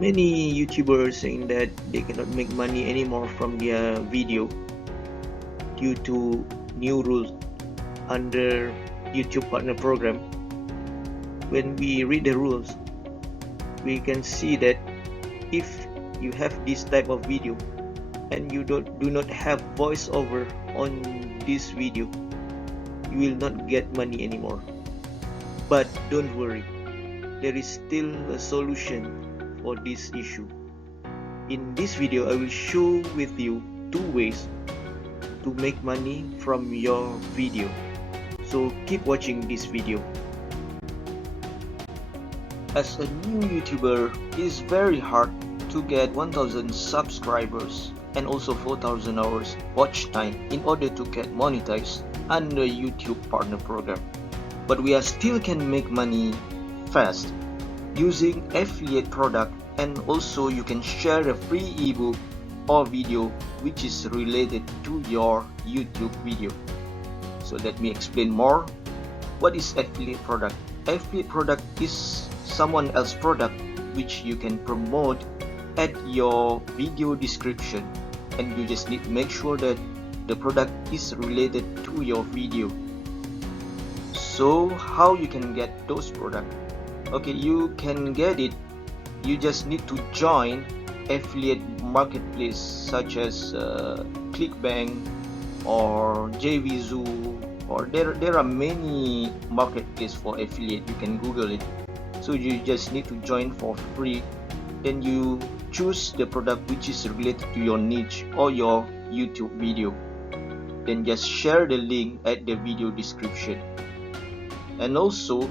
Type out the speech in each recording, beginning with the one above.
Many YouTubers saying that they cannot make money anymore from their video due to new rules under YouTube Partner Program. When we read the rules, we can see that if you have this type of video and you do not have voiceover on this video, you will not get money anymore. But don't worry, there is still a solution for this issue. In this video, I will show with you 2 ways to make money from your video. So keep watching this video. As a new YouTuber, it is very hard to get 1000 subscribers and also 4000 hours watch time in order to get monetized under YouTube Partner Program. But we still can make money fast using affiliate product, and also you can share a free ebook or video which is related to your YouTube video. So let me explain more. What is affiliate product? Affiliate product is someone else's product which you can promote at your video description, and you just need to make sure that the product is related to your video. So how you can get those products? Okay, you can get it. You just need to join affiliate marketplace such as ClickBank or JVZoo, or there are many marketplaces for affiliate. You can Google it. So you just need to join for free. Then you choose the product which is related to your niche or your YouTube video. Then just share the link at the video description. And also,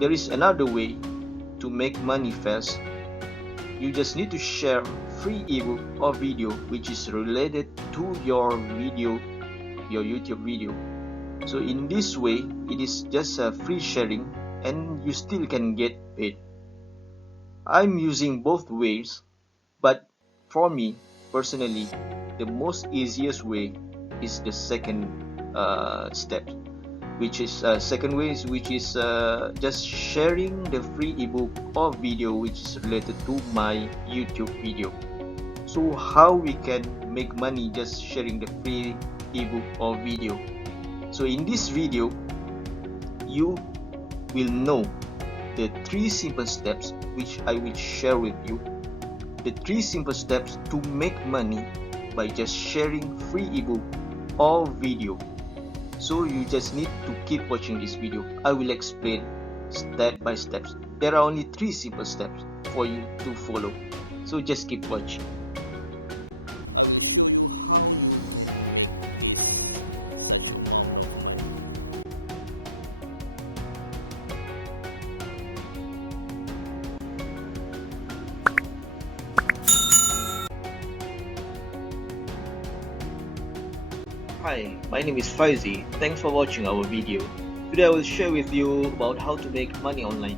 there is another way to make money fast. You just need to share free ebook or video which is related to your video, your YouTube video. So in this way, it is just a free sharing and you still can get paid. I'm using both ways, but for me personally, the most easiest way is the second step, which is second way, which is just sharing the free ebook or video which is related to my YouTube video. So how we can make money just sharing the free ebook or video? So in this video, you will know the 3 simple steps which I will share with you. The 3 simple steps to make money by just sharing free ebook or video. So you just need to keep watching this video. I will explain step by step. There are only 3 simple steps for you to follow. So just keep watching. Hi, my name is Faizi. Thanks for watching our video. Today I will share with you about how to make money online.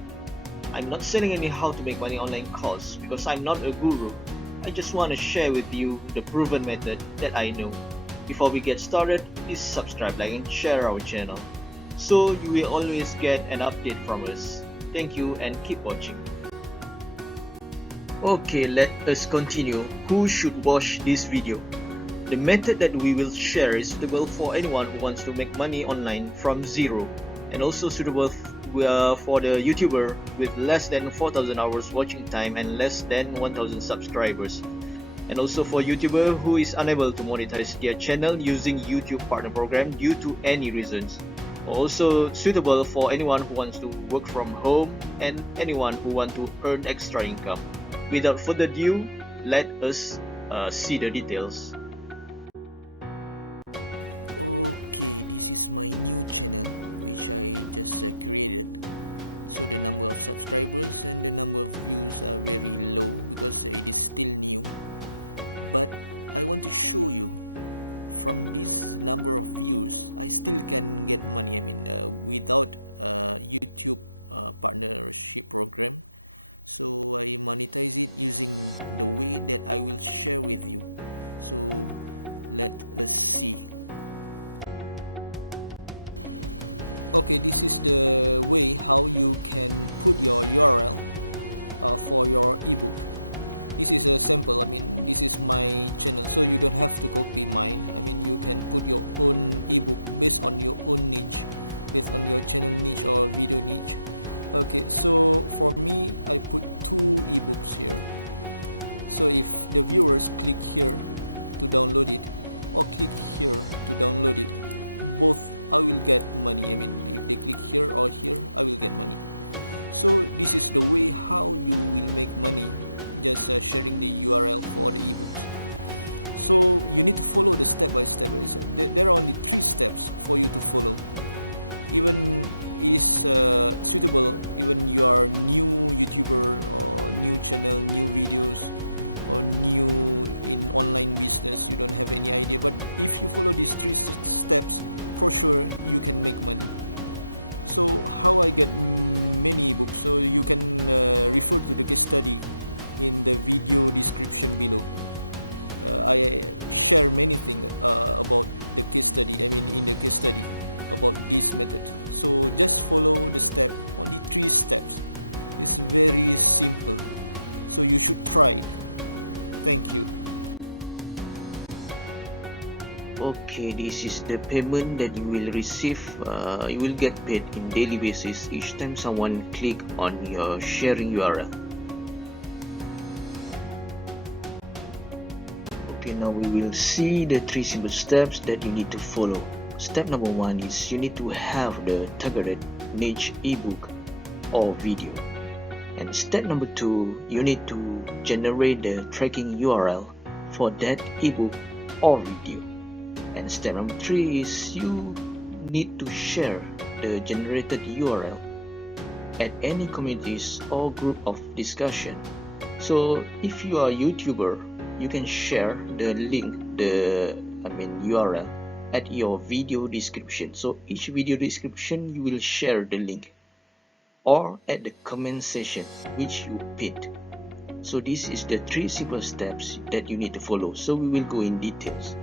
I'm not selling any how to make money online course because I'm not a guru. I just want to share with you the proven method that I know. Before we get started, please subscribe, like and share our channel so you will always get an update from us. Thank you and keep watching. Okay, let us continue. Who should watch this video? The method that we will share is suitable for anyone who wants to make money online from zero, and also suitable for the YouTuber with less than 4000 hours watching time and less than 1000 subscribers, and also for YouTuber who is unable to monetize their channel using YouTube Partner Program due to any reasons. Also suitable for anyone who wants to work from home and anyone who wants to earn extra income. Without further ado, let us see the details. Okay, this is the payment that you will receive. You will get paid in daily basis each time someone click on your sharing URL. Okay, now we will see the 3 simple steps that you need to follow. Step number 1 is you need to have the targeted niche ebook or video. And step number 2, you need to generate the tracking URL for that ebook or video. And step number 3 is you need to share the generated URL at any communities or group of discussion. So if you are a YouTuber, you can share the link, URL at your video description. So each video description you will share the link, or at the comment section which you pinned. So this is the 3 simple steps that you need to follow. So we will go in details.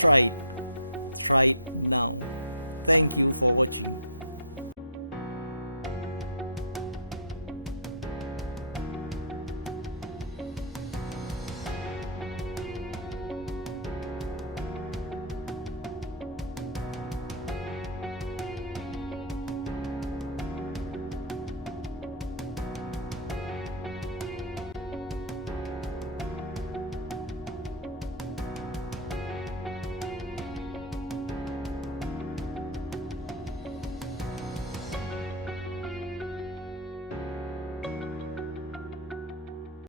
videos.